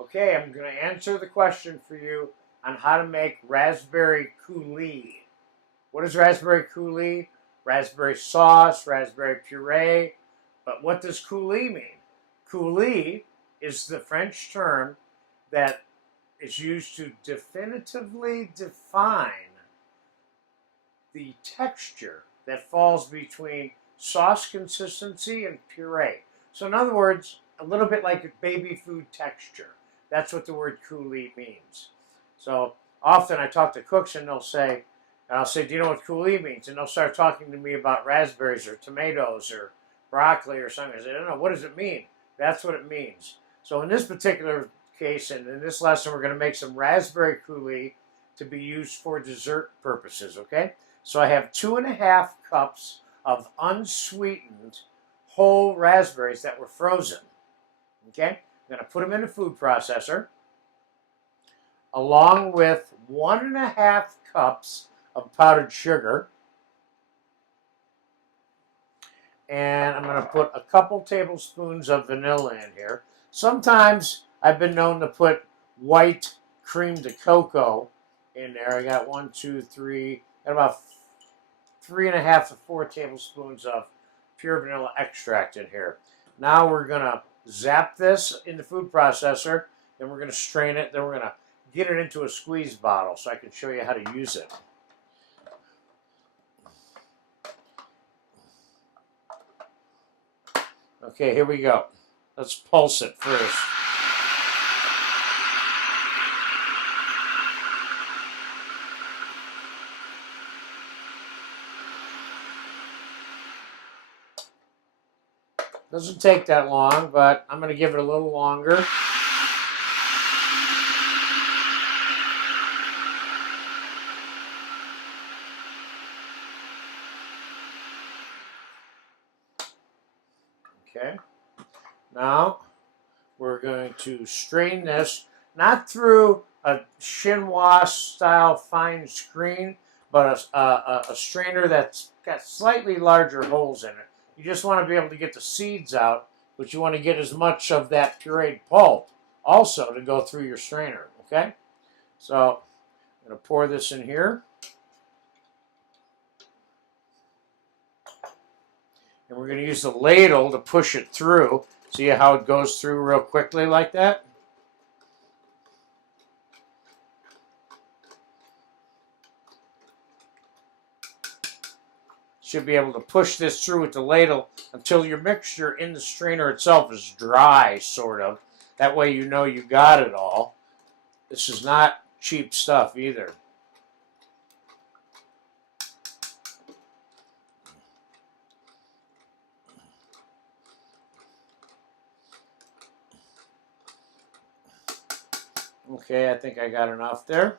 Okay, I'm going to answer the question for you on how to make raspberry coulis. What is raspberry coulis? Raspberry sauce, raspberry puree. But what does coulis mean? Coulis is the French term that is used to definitively define the texture that falls between sauce consistency and puree. So in other words, a little bit like baby food texture. That's what the word coulis means. So often I talk to cooks and I'll say, do you know what coulis means? And they'll start talking to me about raspberries or tomatoes or broccoli or something. I say, I don't know, what does it mean? That's what it means. So in this particular case, and in this lesson, we're going to make some raspberry coulis to be used for dessert purposes, okay? So I have 2.5 cups of unsweetened whole raspberries that were frozen, okay? I'm going to put them in a food processor along with 1.5 cups of powdered sugar. And I'm going to put a couple tablespoons of vanilla in here. Sometimes I've been known to put white cream de cocoa in there. I got 1, 2, 3, got about 3.5 to 4 tablespoons of pure vanilla extract in here. Now we're going to zap this in the food processor, then we're going to strain it, then we're going to get it into a squeeze bottle so I can show you how to use it. Okay, here we go. Let's pulse it first. Doesn't take that long, but I'm going to give it a little longer. Okay, now we're going to strain this, not through a chinois style fine screen, but a strainer that's got slightly larger holes in it. You just want to be able to get the seeds out, but you want to get as much of that pureed pulp also to go through your strainer, okay? So I'm going to pour this in here. And we're going to use the ladle to push it through. See how it goes through real quickly like that? Should be able to push this through with the ladle until your mixture in the strainer itself is dry, sort of. That way you know you got it all. This is not cheap stuff either. Okay, I think I got enough there.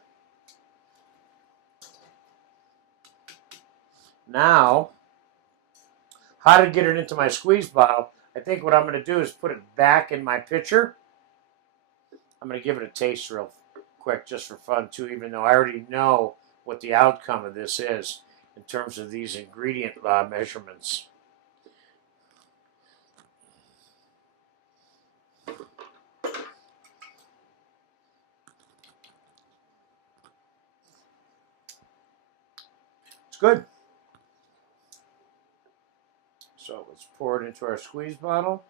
Now, how to get it into my squeeze bottle, I think what I'm going to do is put it back in my pitcher. I'm going to give it a taste real quick just for fun too, even though I already know what the outcome of this is in terms of these ingredient measurements. It's good. So let's pour it into our squeeze bottle.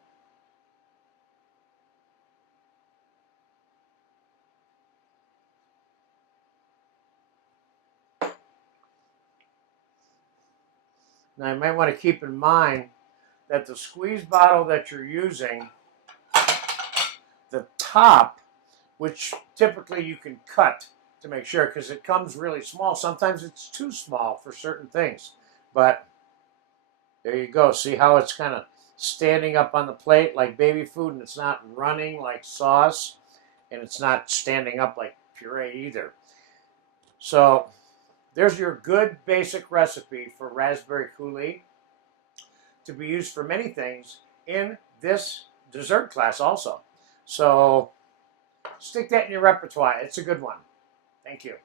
Now you might want to keep in mind that the squeeze bottle that you're using, the top, which typically you can cut to make sure, because it comes really small. Sometimes it's too small for certain things. But there you go. See how it's kind of standing up on the plate like baby food, and it's not running like sauce, and it's not standing up like puree either. So there's your good basic recipe for raspberry coulis to be used for many things in this dessert class also. So stick that in your repertoire. It's a good one. Thank you.